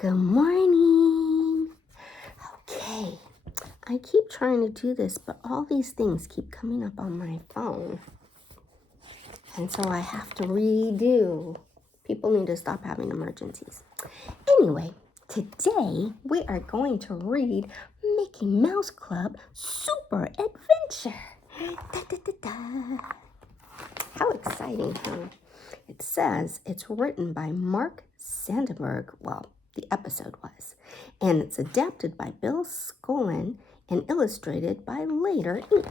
Good morning. Okay, I keep trying to do this, but all these things keep coming up on my phone. And so I have to redo. People need to stop having emergencies. Anyway, today we are going to read Mickey Mouse Club Super Adventure. Da, da, da, da. How exciting, huh? It says it's written by Mark Sandberg. Well, the episode was. And it's adapted by Bill Skolin and illustrated by Later Inc.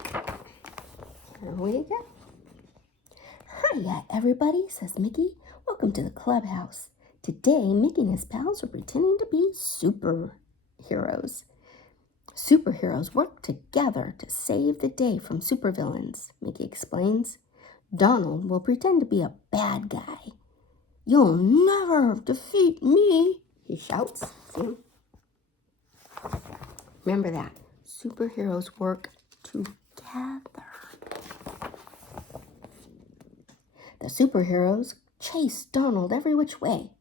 Here we go. Hiya, everybody, says Mickey. Welcome to the clubhouse. Today, Mickey and his pals are pretending to be superheroes. Superheroes work together to save the day from supervillains, Mickey explains. Donald will pretend to be a bad guy. You'll never defeat me, he shouts. See him? Remember that. Superheroes work together. The superheroes chase Donald every which way.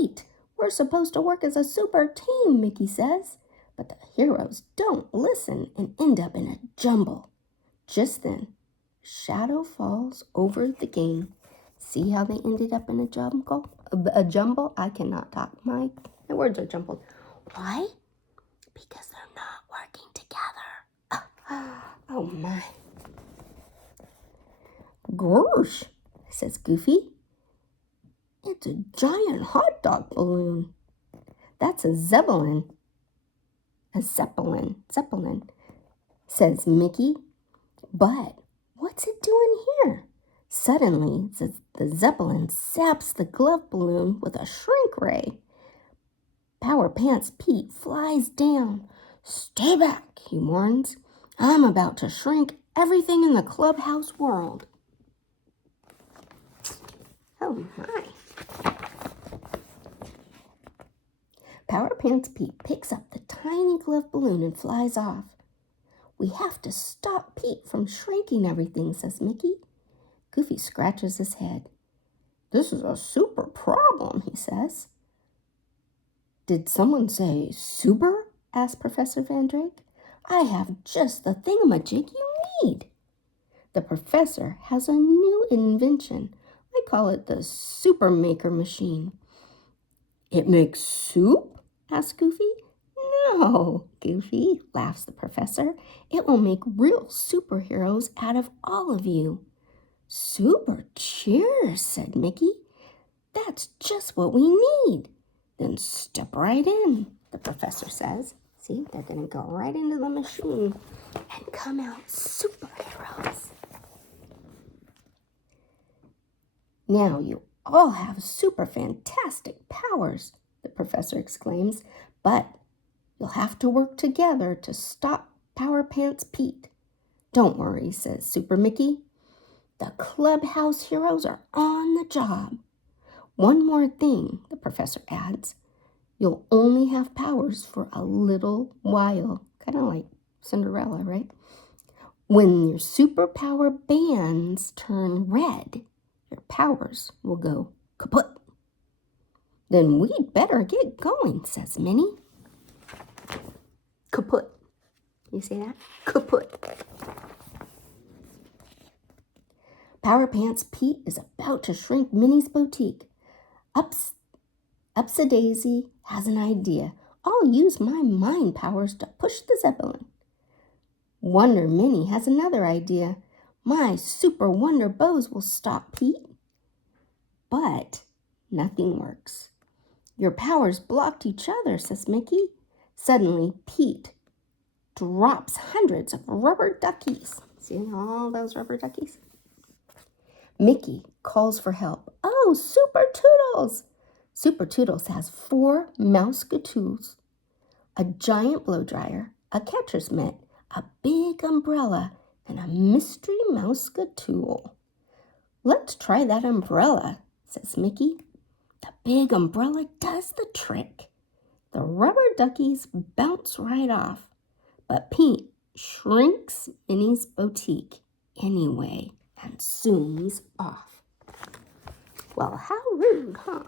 Wait, we're supposed to work as a super team, Mickey says. But the heroes don't listen and end up in a jumble. Just then, shadow falls over the gang. See how they ended up in a jumble? I cannot talk. My words are jumbled. Why? Because they're not working together. Oh my. Gosh, says Goofy. It's a giant hot dog balloon. That's a Zeppelin. A Zeppelin, says Mickey. But what's it doing here? Suddenly, the Zeppelin zaps the glove balloon with a shrink ray. Power Pants Pete flies down. Stay back, he warns. I'm about to shrink everything in the Clubhouse World. Oh my. Power Pants Pete picks up the tiny glove balloon and flies off. We have to stop Pete from shrinking everything, says Mickey. Goofy scratches his head. This is a super problem, he says. Did someone say super? Asked Professor Van Drake. I have just the thingamajig you need. The professor has a new invention. I call it the Super Maker Machine. It makes soup? Asked Goofy. No, Goofy, laughs the professor. It will make real superheroes out of all of you. Super cheers, said Mickey. That's just what we need. Then step right in, the professor says. See, they're going to go right into the machine and come out superheroes. Now you all have super fantastic powers, the professor exclaims, but you'll have to work together to stop Power Pants Pete. Don't worry, says Super Mickey. The Clubhouse heroes are on the job. One more thing, the professor adds. You'll only have powers for a little while. Kind of like Cinderella, right? When your superpower bands turn red, your powers will go kaput. Then we'd better get going, says Minnie. Kaput. You see that? Kaput. Power Pants Pete is about to shrink Minnie's boutique. Upsy-daisy has an idea. I'll use my mind powers to push the Zeppelin. Wonder Minnie has another idea. My super wonder bows will stop Pete. But nothing works. Your powers blocked each other, says Mickey. Suddenly, Pete drops hundreds of rubber duckies. See all those rubber duckies? Mickey calls for help. Oh, Super Toodles! Super Toodles has 4 mouse tools, a giant blow dryer, a catcher's mitt, a big umbrella, and a mystery mouse tool. Let's try that umbrella, says Mickey. The big umbrella does the trick. The rubber duckies bounce right off, but Pete shrinks Minnie's boutique anyway and zooms off. Well, how rude, huh?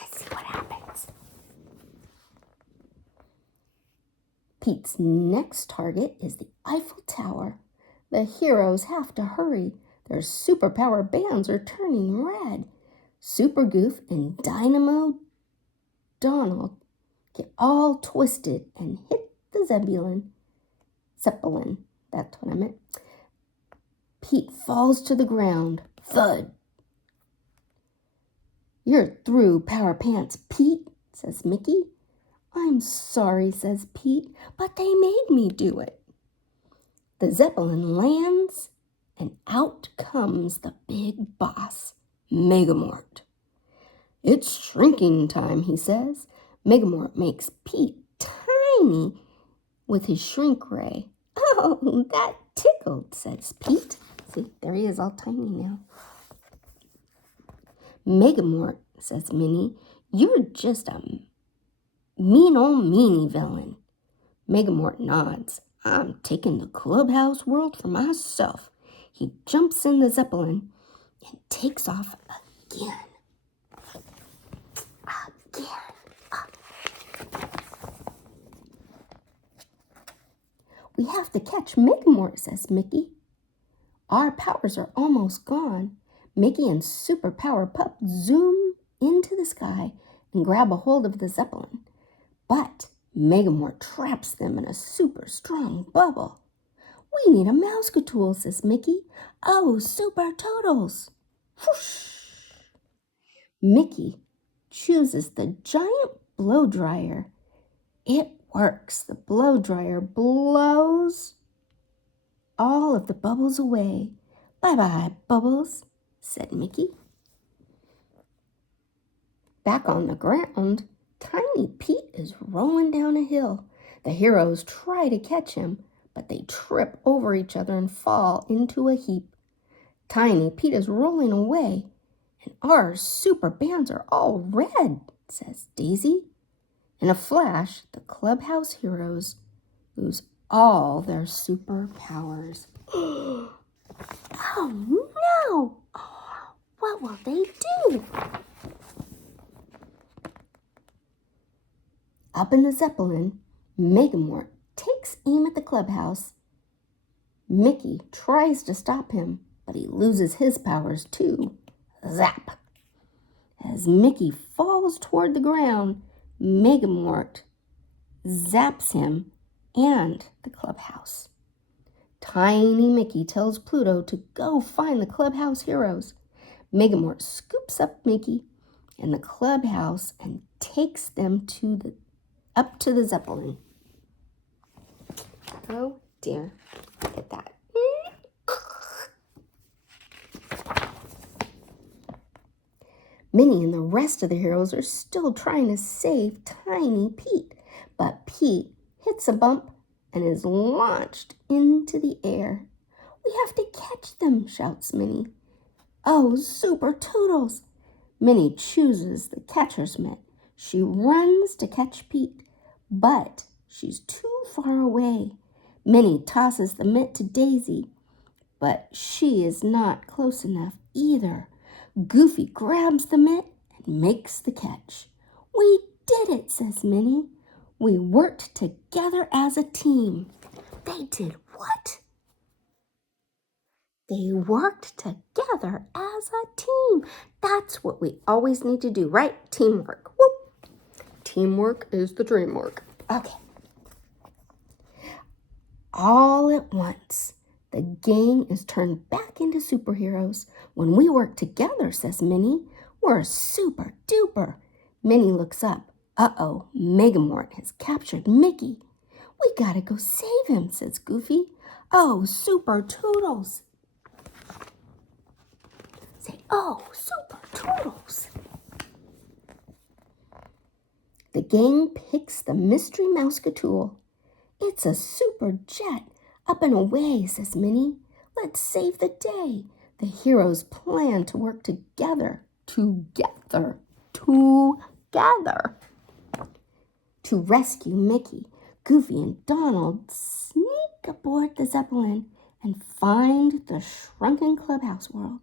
Let's see what happens. Pete's next target is the Eiffel Tower. The heroes have to hurry. Their superpower bands are turning red. Super Goof and Dynamo Donald get all twisted and hit the Zeppelin. That's what I meant. Pete falls to the ground. Thud. "You're through, Power Pants, Pete," says Mickey. "I'm sorry," says Pete, "but they made me do it." The Zeppelin lands, and out comes the big boss, Megamort. "It's shrinking time," he says. Megamort makes Pete tiny with his shrink ray. "Oh, that tickled," says Pete. See, there he is, all tiny now. "Megamort," says Minnie, "you're just a mean old meanie villain." Megamort nods. "I'm taking the Clubhouse World for myself." He jumps in the Zeppelin and takes off again. "We have to catch Megamort," says Mickey. "Our powers are almost gone." Mickey and Superpower Pup zoom into the sky and grab a hold of the Zeppelin. But Megamort traps them in a super strong bubble. "We need a mouse-tool," says Mickey. "Oh, Super Toodles!" Whoosh! Mickey chooses the giant blow dryer. It works. The blow dryer blows all of the bubbles away. "Bye-bye, Bubbles," said Mickey. Back on the ground, Tiny Pete is rolling down a hill. The heroes try to catch him, but they trip over each other and fall into a heap. Tiny Pete is rolling away, and our super bands are all red, says Daisy. In a flash, the Clubhouse heroes lose all their superpowers. Oh no! Oh, what will they do? Up in the Zeppelin, Megamort takes aim at the clubhouse. Mickey tries to stop him, but he loses his powers too. Zap! As Mickey falls toward the ground, Megamort zaps him and the clubhouse. Tiny Mickey tells Pluto to go find the clubhouse heroes. Megamort scoops up Mickey and the clubhouse and takes them up to the Zeppelin. Oh dear, look at that. Minnie and the rest of the heroes are still trying to save Tiny Pete, but Pete hits a bump and is launched into the air. "We have to catch them," shouts Minnie. "Oh, Super Toodles!" Minnie chooses the catcher's mitt. She runs to catch Pete, but she's too far away. Minnie tosses the mitt to Daisy, but she is not close enough either. Goofy grabs the mitt and makes the catch. "We did it," says Minnie. "We worked together as a team." They did what? They worked together as a team. That's what we always need to do, right? Teamwork. Whoop. Teamwork is the dream work. Okay. All at once, the gang is turned back into superheroes. "When we work together," says Minnie, "we're super duper." Minnie looks up. Uh-oh, Megamort has captured Mickey. "We gotta go save him," says Goofy. "Oh, Super Toodles." Say, "Oh, Super Toodles." The gang picks the mystery mouse-tool. "It's a super jet. Up and away," says Minnie. "Let's save the day." The heroes plan to work together to rescue Mickey. Goofy and Donald sneak aboard the Zeppelin and find the shrunken Clubhouse World.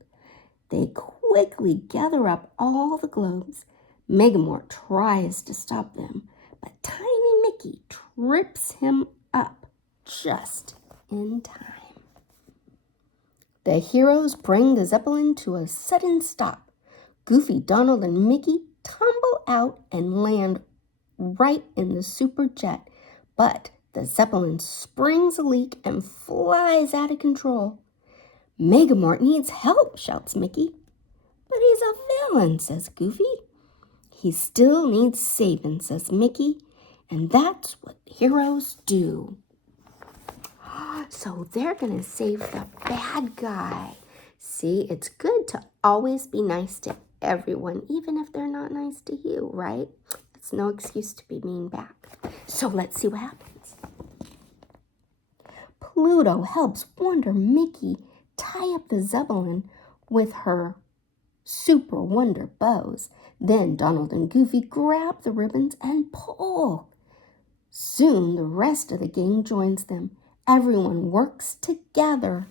They quickly gather up all the globes. Megamort tries to stop them, but Tiny Mickey trips him up just in time. The heroes bring the Zeppelin to a sudden stop. Goofy, Donald, and Mickey tumble out and land right in the super jet, but the Zeppelin springs a leak and flies out of control. Megamort needs help, shouts Mickey. But he's a villain, says Goofy. He still needs saving, says Mickey, and that's what heroes do. So they're going to save the bad guy. See, it's good to always be nice to everyone, even if they're not nice to you, right? It's no excuse to be mean back. So let's see what happens. Pluto helps Wonder Mickey tie up the Zeppelin with her super wonder bows. Then Donald and Goofy grab the ribbons and pull. Soon the rest of the gang joins them. Everyone works together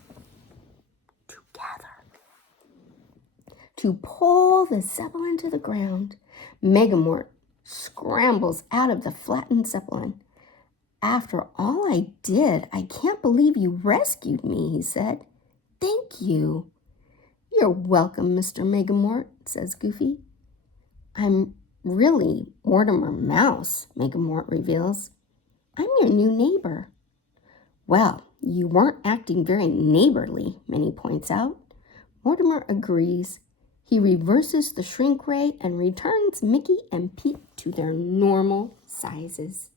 to pull the Zeppelin to the ground. Megamort scrambles out of the flattened Zeppelin. After all I did, I can't believe you rescued me, he said. Thank you. You're welcome, Mr. Megamort, says Goofy. I'm really Mortimer Mouse, Megamort reveals. I'm your new neighbor. Well, you weren't acting very neighborly, Minnie points out. Mortimer agrees. He reverses the shrink ray and returns Mickey and Pete to their normal sizes.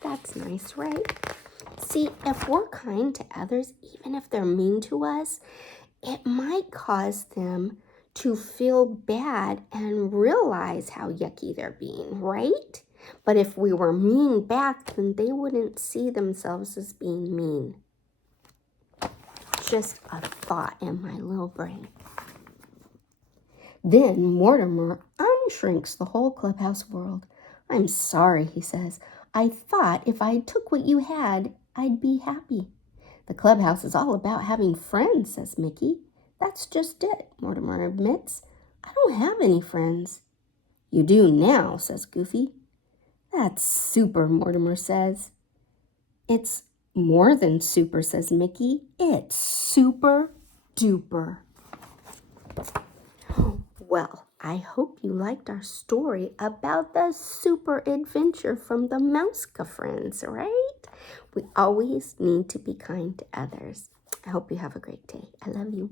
That's nice, right? See, if we're kind to others, even if they're mean to us, it might cause them to feel bad and realize how yucky they're being, right? But if we were mean back, then they wouldn't see themselves as being mean. Just a thought in my little brain. Then Mortimer unshrinks the whole Clubhouse World. I'm sorry, he says. I thought if I took what you had, I'd be happy. The clubhouse is all about having friends, says Mickey. That's just it, Mortimer admits. I don't have any friends. You do now, says Goofy. That's super, Mortimer says. It's more than super, says Mickey. It's super duper. Well, I hope you liked our story about the super adventure from the Mouseka friends, right? We always need to be kind to others. I hope you have a great day. I love you.